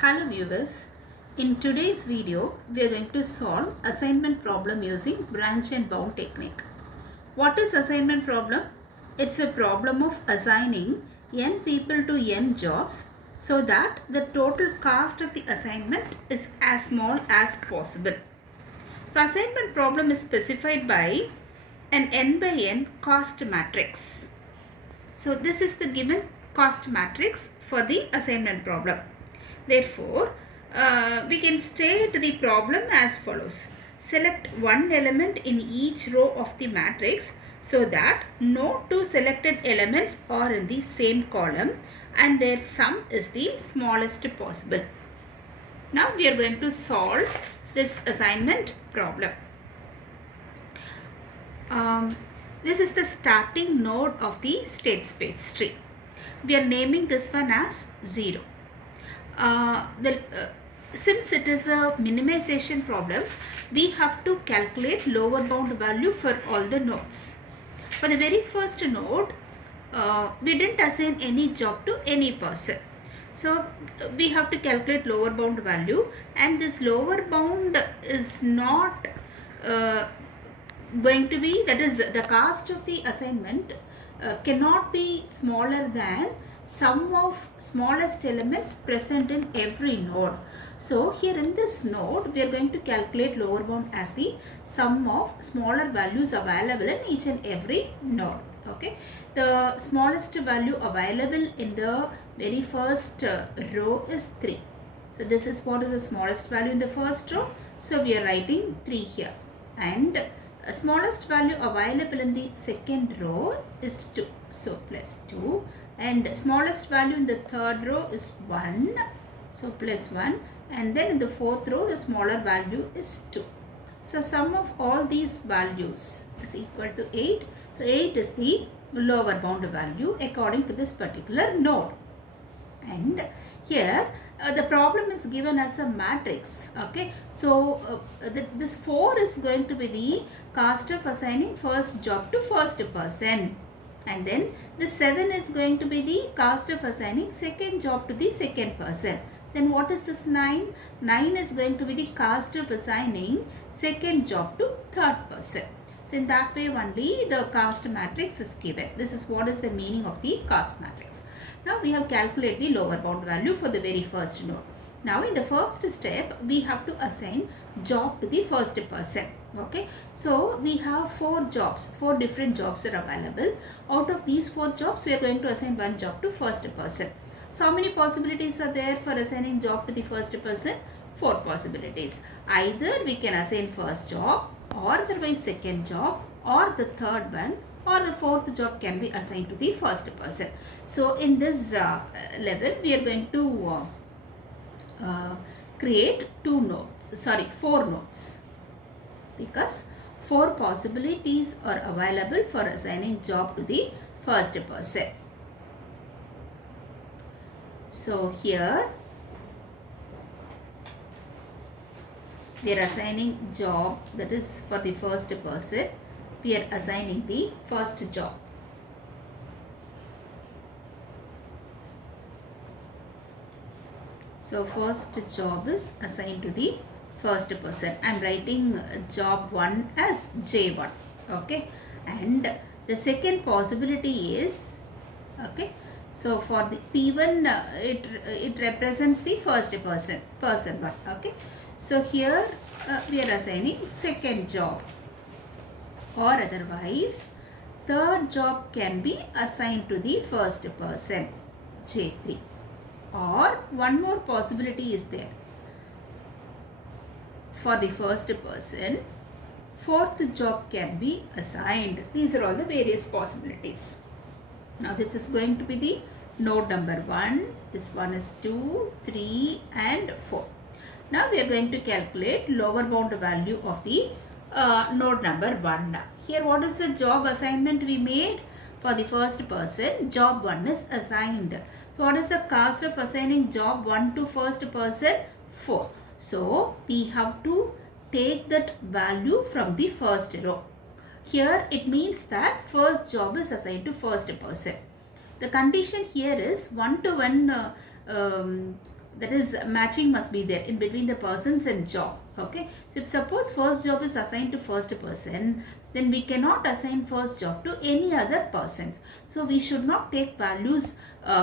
Hello viewers, in today's video we are going to solve assignment problem using branch and bound technique. What is assignment problem? It's a problem of assigning n people to n jobs so that the total cost of the assignment is as small as possible. So assignment problem is specified by an n by n cost matrix. So this is the given cost matrix for the assignment problem. Therefore, we can state the problem as follows. Select one element in each row of the matrix so that no two selected elements are in the same column and their sum is the smallest possible. Now we are going to solve this assignment problem. This is the starting node of the state space tree. We are naming this one as 0. Since it is a minimization problem, we have to calculate lower bound value for all the nodes. For the very first node, we didn't assign any job to any person. So we have to calculate lower bound value, and this lower bound is not going to be, that is the cost of the assignment cannot be smaller than sum of smallest elements present in every node. So here in this node we are going to calculate lower bound as the sum of smaller values available in each and every node. Okay, the smallest value available in the very first row is 3. So this is what is the smallest value in the first row. So we are writing 3 here, and smallest value available in the second row is 2. So plus 2, and smallest value in the third row is 1. So plus 1, and then in the fourth row the smaller value is 2. So sum of all these values is equal to 8. So 8 is the lower bound value according to this particular node. And here the problem is given as a matrix. Okay, so this 4 is going to be the cost of assigning first job to first person, and then the 7 is going to be the cost of assigning second job to the second person. Then what is this 9? 9 is going to be the cost of assigning second job to third person. So in that way only the cost matrix is given. This is what is the meaning of the cost matrix. Now we have calculated the lower bound value for the very first node. Now in the first step we have to assign job to the first person. Okay, so we have 4 jobs, 4 different jobs are available. Out of these 4 jobs we are going to assign one job to first person. So how many possibilities are there for assigning job to the first person? 4 possibilities. Either we can assign first job, or otherwise second job, or the third one, or the fourth job can be assigned to the first person. So in this level we are going to create 4 nodes, because 4 possibilities are available for assigning job to the first person. So here we are assigning job, that is for the first person we are assigning the first job. So first job is assigned to the first person. I am writing job 1 as J1. Okay, and the second possibility is, okay, so for the P1 it represents the first person 1. Okay, so here we are assigning second job, or otherwise third job can be assigned to the first person J3, or one more possibility is there. For the first person, fourth job can be assigned. These are all the various possibilities. Now this is going to be the node number 1. This one is 2, 3 and 4. Now we are going to calculate lower bound value of the node number 1. Here what is the job assignment we made? For the first person, job 1 is assigned. So what is the cost of assigning job 1 to first person? 4. So we have to take that value from the first row. Here it means that first job is assigned to first person. The condition here is 1 to 1 that is matching must be there in between the persons and job. Okay, so if suppose first job is assigned to first person, then we cannot assign first job to any other person. So we should not take values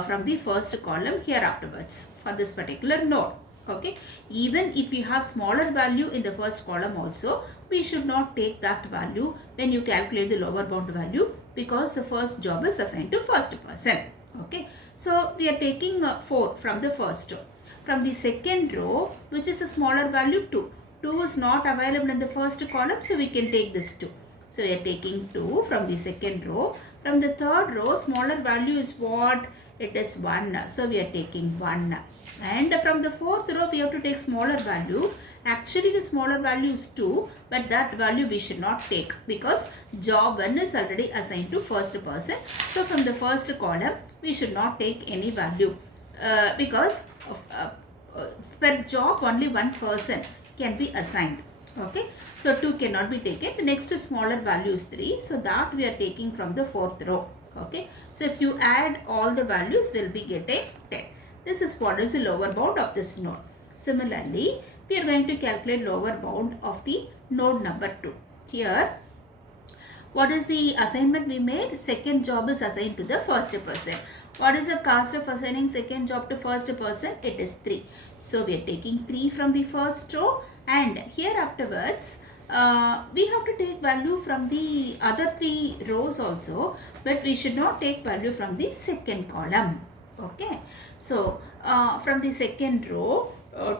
from the first column here afterwards for this particular node. Okay, even if we have smaller value in the first column also, we should not take that value when you calculate the lower bound value, because the first job is assigned to first person. Okay, so we are taking 4 from the first row. From the second row, which is a smaller value, 2. 2 is not available in the first column, so we can take this 2. So we are taking 2 from the second row. From the third row, smaller value is what? It is 1. So we are taking 1. And from the fourth row, we have to take smaller value. Actually, the smaller value is 2, but that value we should not take because job 1 is already assigned to first person. So from the first column, we should not take any value because per job only one person can be assigned. Okay, so 2 cannot be taken. The next smaller value is 3, so that we are taking from the fourth row. Okay, so if you add all the values, we'll be getting 10. This is what is the lower bound of this node. Similarly, we are going to calculate lower bound of the node number 2. Here, what is the assignment we made? Second job is assigned to the first person. What is the cost of assigning second job to first person? It is 3. So we are taking 3 from the first row, and here afterwards we have to take value from the other 3 rows also, but we should not take value from the second column. Okay, so from the second row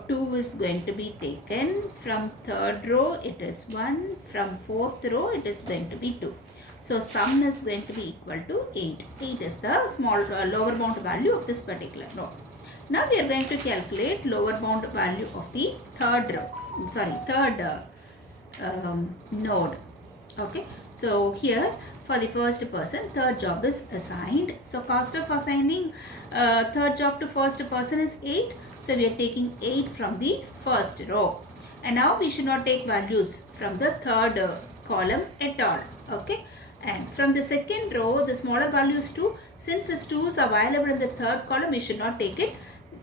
2 is going to be taken. From third row it is 1. From fourth row it is going to be 2. So sum is going to be equal to 8. 8 is the small lower bound value of this particular node. Now we are going to calculate lower bound value of the third node. Okay, so here for the first person, third job is assigned. So cost of assigning third job to first person is 8. So we are taking 8 from the first row. And now we should not take values from the third column at all. Okay, and from the second row, the smaller value is 2. Since this 2 is available in the third column, we should not take it.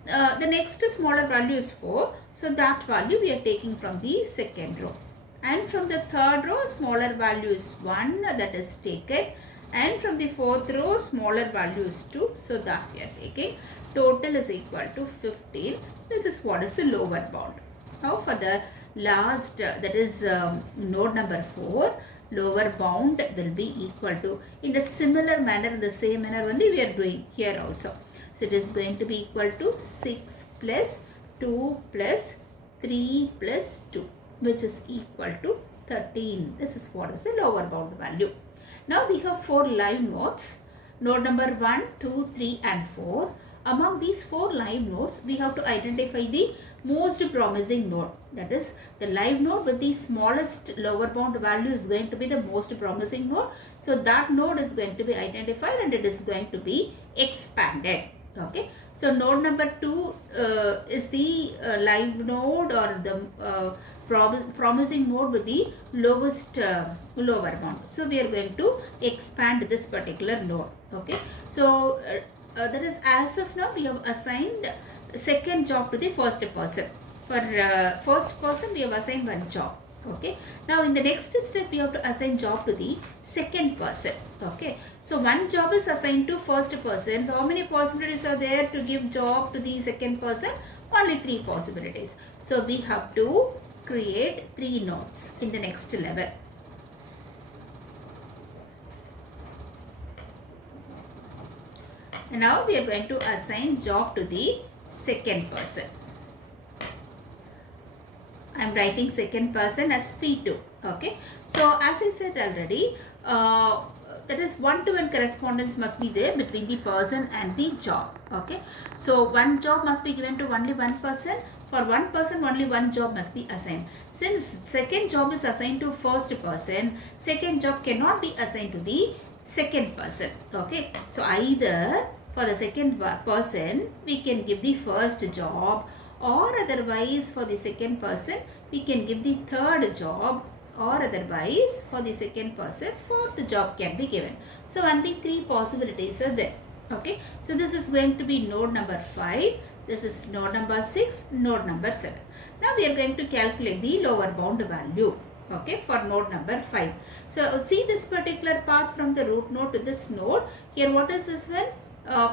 The next smaller value is 4. So that value we are taking from the second row. And from the third row, smaller value is 1, that is taken. And from the fourth row, smaller value is 2, so that we are taking. Total is equal to 15. This is what is the lower bound. Now for the last, that is node number 4, lower bound will be equal to, in the similar manner, in the same manner only we are doing here also. So it is going to be equal to 6 plus 2 plus 3 plus 2. Which is equal to 13. This is what is the lower bound value. Now we have 4 live nodes. Node number 1, 2, 3 and 4. Among these 4 live nodes, we have to identify the most promising node. That is, the live node with the smallest lower bound value is going to be the most promising node. So that node is going to be identified and it is going to be expanded. Okay, so node number 2 is the live node or the promising node with the lowest lower bound. So we are going to expand this particular node. Okay, so that is, as of now we have assigned second job to the first person. For first person we have assigned 1 job. Okay, now in the next step we have to assign job to the second person. Okay, so 1 job is assigned to first person. So how many possibilities are there to give job to the second person? Only 3 possibilities. So we have to create 3 nodes in the next level. And now we are going to assign job to the second person. I am writing second person as P2. Okay, so as I said already, that is one-to-one correspondence must be there between the person and the job. Okay, so 1 job must be given to only 1 person. For 1 person, only 1 job must be assigned. Since second job is assigned to first person, second job cannot be assigned to the second person. Okay, so either for the second person, we can give the first job, or otherwise for the second person we can give the third job, or otherwise for the second person fourth job can be given. So only 3 possibilities are there. Okay, so this is going to be node number 5. This is node number 6, node number 7. Now we are going to calculate the lower bound value, okay, for node number 5. So see this particular path from the root node to this node. Here what is this one?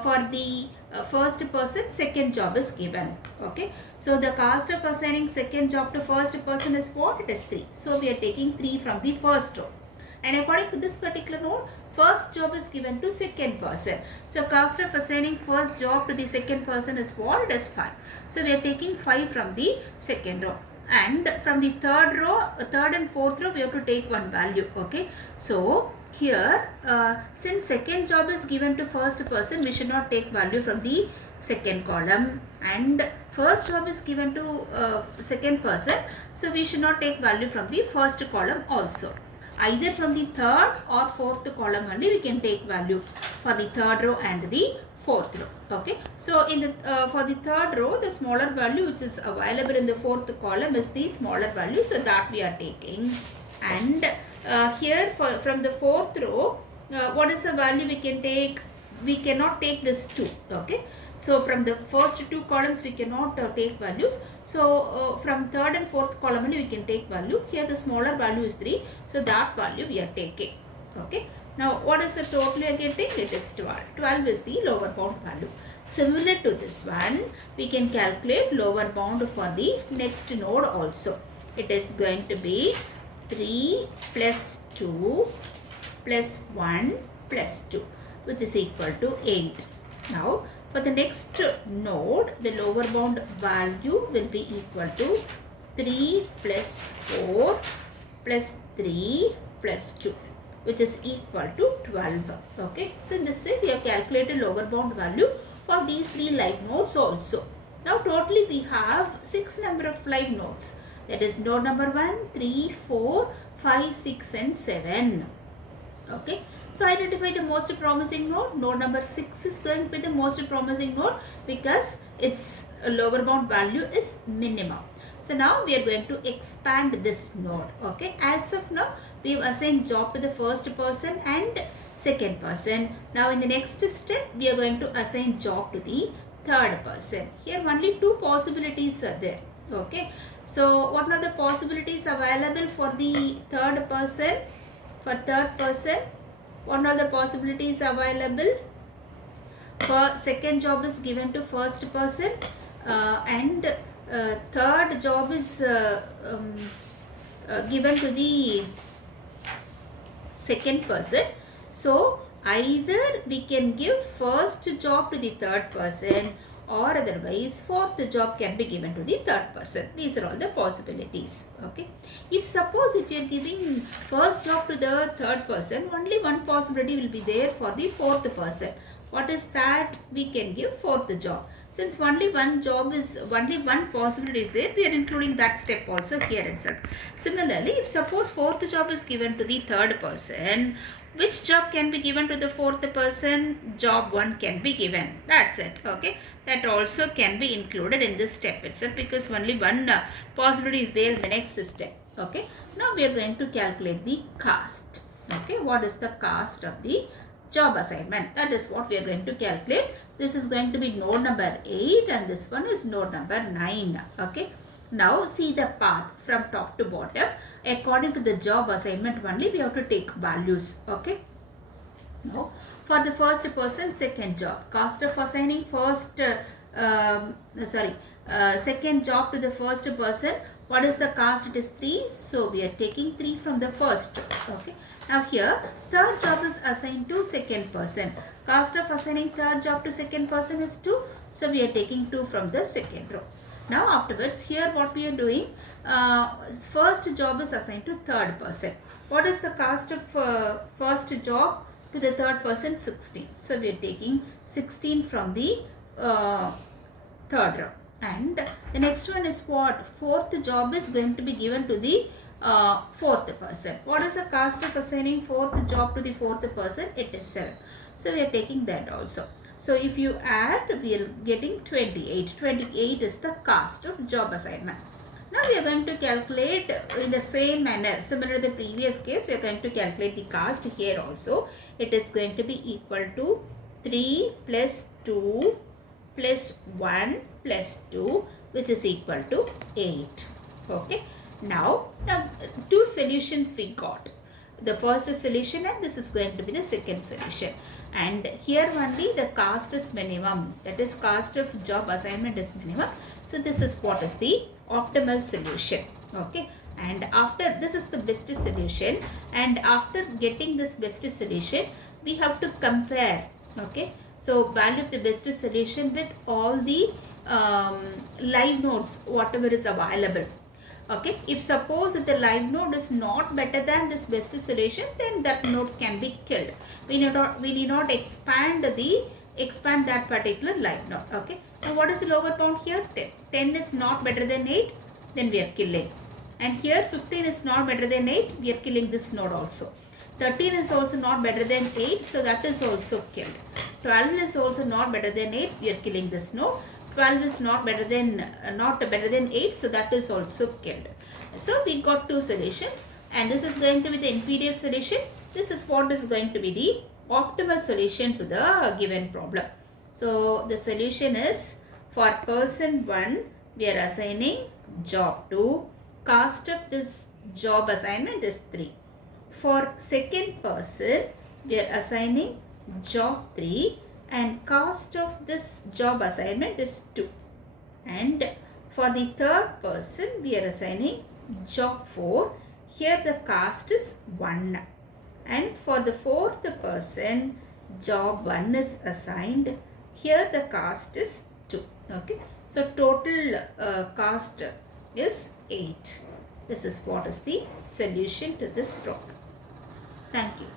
For the first person, second job is given, okay. So the cost of assigning second job to first person is what? It is 3. So we are taking 3 from the first row. And according to this particular node, first job is given to second person. So cost of assigning first job to the second person is what? It is 5. So we are taking 5 from the second row. And from the third row, third and fourth row, we have to take one value, okay. So here, since second job is given to first person, we should not take value from the second column, and first job is given to second person, so we should not take value from the first column also. Either from the third or fourth column only we can take value for the third row and the fourth row, okay. So in the for the third row, the smaller value which is available in the fourth column is the smaller value, so that we are taking. And here from the fourth row, what is the value we can take? We cannot take this 2, okay. So from the first 2 columns we cannot take values. So from third and fourth column only we can take value. Here the smaller value is 3, so that value we are taking, okay. Now what is the total we are getting? It is 12. 12 is the lower bound value. Similar to this one, we can calculate lower bound for the next node also. It is going to be 3 plus 2 plus 1 plus 2, which is equal to 8. Now for the next node, the lower bound value will be equal to 3 plus 4 plus 3 plus 2, which is equal to 12, okay. So in this way we have calculated lower bound value for these 3 live nodes also. Now totally we have 6 number of live nodes, that is node number 1, 3, 4, 5, 6 and 7, okay. So identify the most promising node. Node number 6 is going to be the most promising node because its lower bound value is minimum. So now we are going to expand this node, okay. As of now we have assigned job to the first person and second person. Now in the next step we are going to assign job to the third person. Here only 2 possibilities are there, okay. So what are the possibilities available for the third person? For third person, what are the possibilities available? For second job is given to first person and third job is given to the second person. So either we can give first job to the third person, or otherwise fourth job can be given to the third person. These are all the possibilities, okay. If suppose if you are giving first job to the third person, only one possibility will be there for the fourth person. What is that? We can give fourth job. Since only one possibility is there, we are including that step also here itself. Similarly, if suppose fourth job is given to the third person, which job can be given to the fourth person? Job 1 can be given. That's it, okay. That also can be included in this step itself because only one possibility is there in the next step, okay. Now we are going to calculate the cost, okay. What is the cost of the job assignment? That is what we are going to calculate. This is going to be node number 8 and this one is node number 9, okay. Now see the path from top to bottom. According to the job assignment only we have to take values, okay. Now for the first person, second job, cost of assigning second job to the first person, what is the cost? It is 3, so we are taking 3 from the first, okay. Now here third job is assigned to second person, cost of assigning third job to second person is 2, so we are taking 2 from the second row. Now afterwards here what we are doing, first job is assigned to third person. What is the cost of first job to the third person? 16. So we are taking 16 from the third row. And the next one is what? Fourth job is going to be given to the fourth person. What is the cost of assigning fourth job to the fourth person? It is 7. So we are taking that also. So if you add, we are getting 28. 28 is the cost of job assignment. Now we are going to calculate in the same manner, similar to the previous case, we are going to calculate the cost here also. It is going to be equal to 3 plus 2 plus 1 plus 2 which is equal to 8. Okay. Now two solutions we got. The first solution and this is going to be the second solution. And here only the cost is minimum. That is cost of job assignment is minimum. So this is what is the optimal solution. Okay. And after this is the best solution. And after getting this best solution, we have to compare. Okay. So value of the best solution with all the live nodes, whatever is available. Okay, if suppose the live node is not better than this best solution, then that node can be killed. We need not expand that particular live node. Okay. Now what is the lower bound here? 10. 10 is not better than 8, then we are killing. And here 15 is not better than 8, we are killing this node also. 13 is also not better than 8, so that is also killed. 12 is also not better than 8, we are killing this node. 12 is not better than 8, so that is also killed. So we got two solutions, and this is going to be the inferior solution. This is what is going to be the optimal solution to the given problem. So the solution is for person 1 we are assigning job 2. Cost of this job assignment is 3. For second person we are assigning job 3. And cost of this job assignment is 2. And for the third person we are assigning job 4. Here the cost is 1. And for the fourth person job 1 is assigned. Here the cost is 2. Okay. So total cost is 8. This is what is the solution to this problem. Thank you.